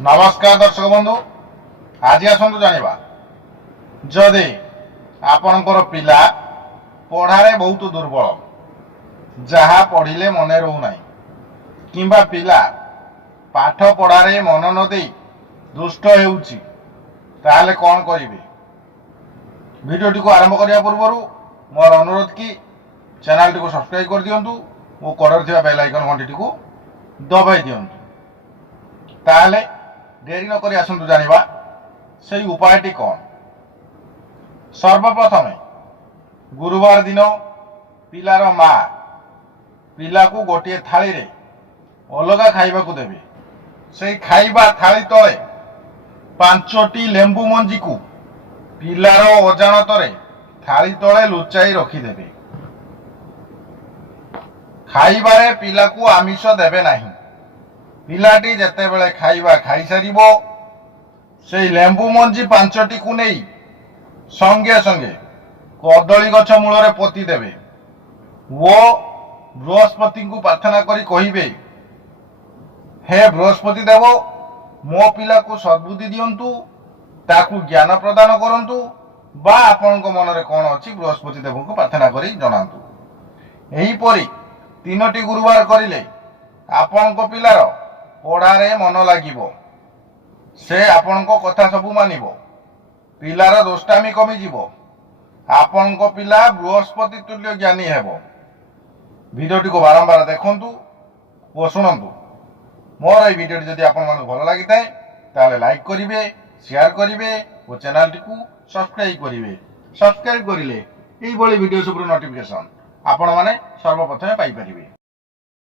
नमस्कार दर्शक बंधु, आज आसतु जानिबा जदि आपणकर पिला पढ़ारे बहुत दुर्बल, जहा पढ़िले मन रहूना किंबा पिला पाठ पढ़ारे मन न दे दुष्ट हेउची, ताहले कौन करिवे। भिडियोटी को आरंभ करने पूर्व मोर अनुरोध कि चैनल टी को सब्सक्राइब कर दियंतु और कड़र थिबा बेल आइकन घंटी को दबाई दियंतु। ताहले देरी न करी आसतु जानिबा सेही उपायटी कौन। सर्वप्रथम गुरुवार दिन पिलार माँ पिला को गोटे थाली रे अलगा खाइबा को देबे। से खाइबा थाली तले 5टी लेंबू मंजी को पिलार अजाणत थाली तले लुचाई रखिदेबे। खाइबारे पिला को आमिष देबे नहीं। पिलाटी जेतेबेले खाइबा खाई सारिबो से लेंबू मंजी 5टी को नहीं संगे संगे कदली गछ मूल रे पोती देबे। वो बृहस्पति को प्रार्थना करी कहिबे, हे बृहस्पति देव, मो पिला को सद्बुद्धि दियंतु, ताकू ज्ञान प्रदान करंतु, बा आपन को मन रे कोन अछि बृहस्पति देव को प्रार्थना करी जनांतु। एही परी 3टी गुरुवार करिले आपन को पिलार पढ़ारे मन लागिबो। से आपन को कथा सबु मानिबो। पिलार दोष्टामी कमी जीवो। आपन को पिला बृहस्पति तुल्य ज्ञानी हेबो। भिडियोटी को बारंबार देखंतु और शुणंतु। मोर এই ভিডিওটি যদি আপনাদের ভালো লাগিଥାଏ তাহলে লাইক করিবে, শেয়ার করিবে ও চ্যানেলটিକୁ সবস্ক্রাইব করিবে। সবস্ক্রাইব করিলে এইভଳି ভিডিও ସବୁର ନୋଟିଫିକେସନ ଆପଣମାନେ ସର୍ବପ୍ରଥମେ ପାଇପାରିବେ।